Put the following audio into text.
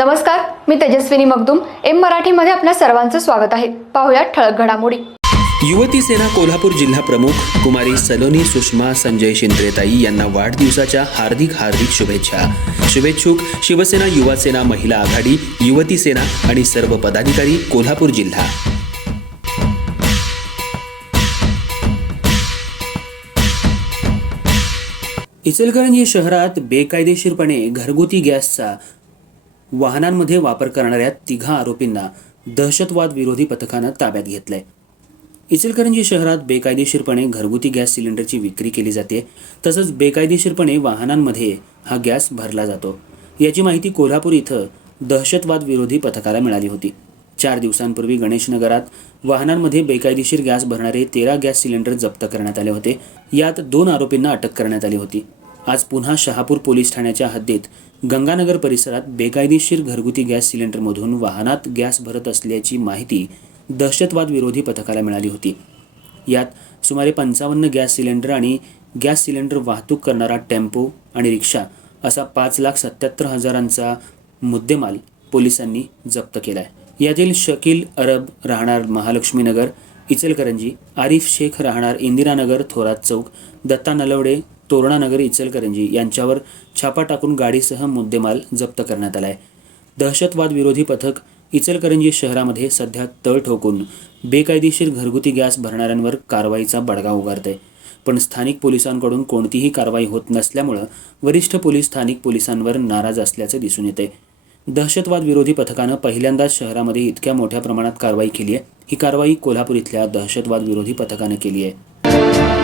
नमस्कार मी तेजस्विनी मगदुम. एम मराठीमध्ये आपल्या सर्वांचं स्वागत आहे. पाहुयात ठळक घडामोडी. युवती सेना कोल्हापूर जिल्हा प्रमुख कुमारी सलोनी सुषमा संजय शिंद्रेताई यांना वाढदिवसाच्या हार्दिक हार्दिक शुभेच्छा. शुभेच्छुक शिवसेना युवा सेना महिला आघाडी युवती सेना आणि सर्व पदाधिकारी कोल्हापूर जिल्हा. इचलकरंजी शहरात बेकायदेशीरपणे घरगुती गॅसचा वाहनांमध्ये वापर करणाऱ्या तिघा आरोपींना दहशतवाद विरोधी पथकानं ताब्यात घेतलंय. इचलकरंजी शहरात बेकायदेशीरपणे घरगुती गॅस सिलेंडरची विक्री केली जाते तसंच बेकायदेशीरपणे वाहनांमध्ये हा गॅस भरला जातो. याची माहिती कोल्हापूर इथं दहशतवाद विरोधी पथकाला मिळाली होती. चार दिवसांपूर्वी गणेशनगरात वाहनांमध्ये बेकायदेशीर गॅस भरणारे तेरा गॅस सिलेंडर जप्त करण्यात आले होते. यात दोन आरोपींना अटक करण्यात आली होती. आज पुन्हा शहापूर पोलीस ठाण्याच्या हद्दीत गंगानगर परिसरात बेकायदेशीर घरगुती गॅस सिलेंडरमधून वाहनात गॅस भरत असल्याची माहिती दहशतवाद विरोधी पथकाला मिळाली होती. यात सुमारे पंचावन्न गॅस सिलेंडर आणि गॅस सिलेंडर वाहतूक करणारा टेम्पो आणि रिक्षा असा पाच लाख सत्याहत्तर हजारांचा मुद्देमाल पोलिसांनी जप्त केला आहे यातील शकील अरब राहणार महालक्ष्मीनगर इचलकरंजी आरिफ शेख राहणार इंदिरानगर थोरात चौक दत्ता नलवडे तोरणानगर इचलकरंजी यांच्यावर छापा टाकून गाडीसह मुद्देमाल जप्त करण्यात आलाय. दहशतवाद विरोधी पथक इचलकरंजी शहरामध्ये सध्या तळ ठोकून बेकायदेशीर घरगुती गॅस भरणाऱ्यांवर कारवाईचा बडगा उगारते पण स्थानिक पोलिसांकडून कोणतीही कारवाई होत नसल्यामुळं वरिष्ठ पोलीस स्थानिक पोलिसांवर नाराज असल्याचं दिसून येते दहशतवाद विरोधी पथकानं पहिल्यांदाच शहरामध्ये इतक्या मोठ्या प्रमाणात कारवाई केली आहे ही कारवाई कोल्हापूर इथल्या दहशतवाद विरोधी पथकानं केली आहे